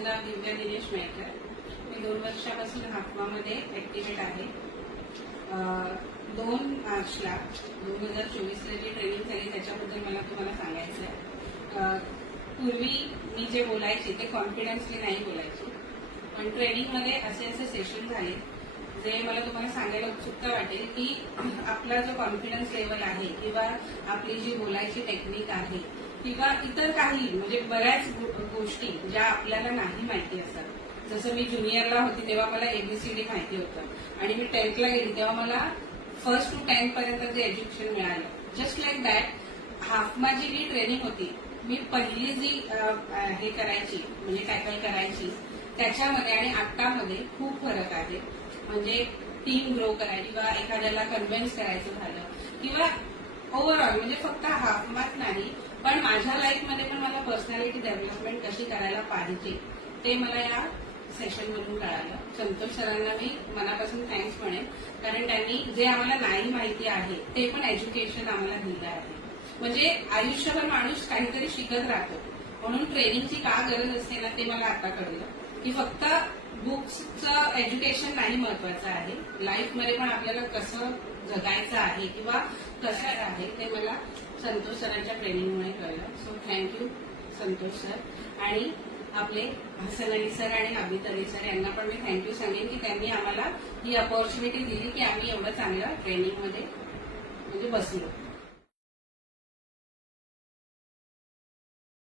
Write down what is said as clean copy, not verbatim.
माझं नाव दिव्या दिनेश मेहकर. मी 2 वर्षापासून हाफमामध्ये ऍक्टिव्हेट आहे. 2 मार्चला 2024ला जी ट्रेनिंग झाली त्याच्याबद्दल मला तुम्हाला सांगायचं आहे. पूर्वी मी जे बोलायचे ते कॉन्फिडन्सली नाही बोलायचे, पण ट्रेनिंगमध्ये असे सेशन झाले जे मला तुम्हाला सांगायला उत्सुकता वाटेल की आपला जो कॉन्फिडन्स लेवल आहे किंवा आपली जी बोलायची टेक्निक आहे किंवा इतर काही म्हणजे बऱ्याच गोष्टी ज्या आपल्याला नाही माहिती असतात. जसं मी ज्युनियरला होती तेव्हा मला एबीसीडी माहिती होतं आणि मी 10th ला गेली तेव्हा मला 1st to 10th पर्यंत जे एज्युकेशन मिळालं. जस्ट लाईक दॅट हाफमा जी ट्रेनिंग होती, मी पहिली जी हे करायची म्हणजे टॅकल करायची त्याच्यामध्ये आणि आत्तामध्ये खूप फरक आहे. म्हणजे टीम ग्रो करायची किंवा एखाद्याला कन्व्हिन्स करायचं झालं किंवा ओव्हरऑल म्हणजे फक्त हाफमाच नाही पण माझ्या लाईफमध्ये पण मला पर्सनॅलिटी डेव्हलपमेंट कशी करायला पाहिजे ते मला या सेशनमधून कळालं. संतोष सरांना मी मनापासून थँक्स म्हणेन, कारण त्यांनी जे आम्हाला नाही माहिती आहे ते पण एज्युकेशन आम्हाला दिलं आहे. म्हणजे आयुष्यभर माणूस काहीतरी शिकत राहतो, म्हणून ट्रेनिंगची का गरज असते ना ते मला आता कळलं की फक्त बुक्सचं एज्युकेशन नाही महत्वाचं आहे, लाईफमध्ये पण आपल्याला कसं जगायचं आहे किंवा कसं आहे ते मला संतोष सरांच्या ट्रेनिंगमुळे कळलं. So thank you Santosh sir. आणि आपले हसन अली सर आणि अभित अली सर यांना पण मी थँक्यू सांगेन की त्यांनी आम्हाला ही अपॉर्च्युनिटी दिली की आम्ही एवढं चांगलं ट्रेनिंगमध्ये म्हणजे बसलो.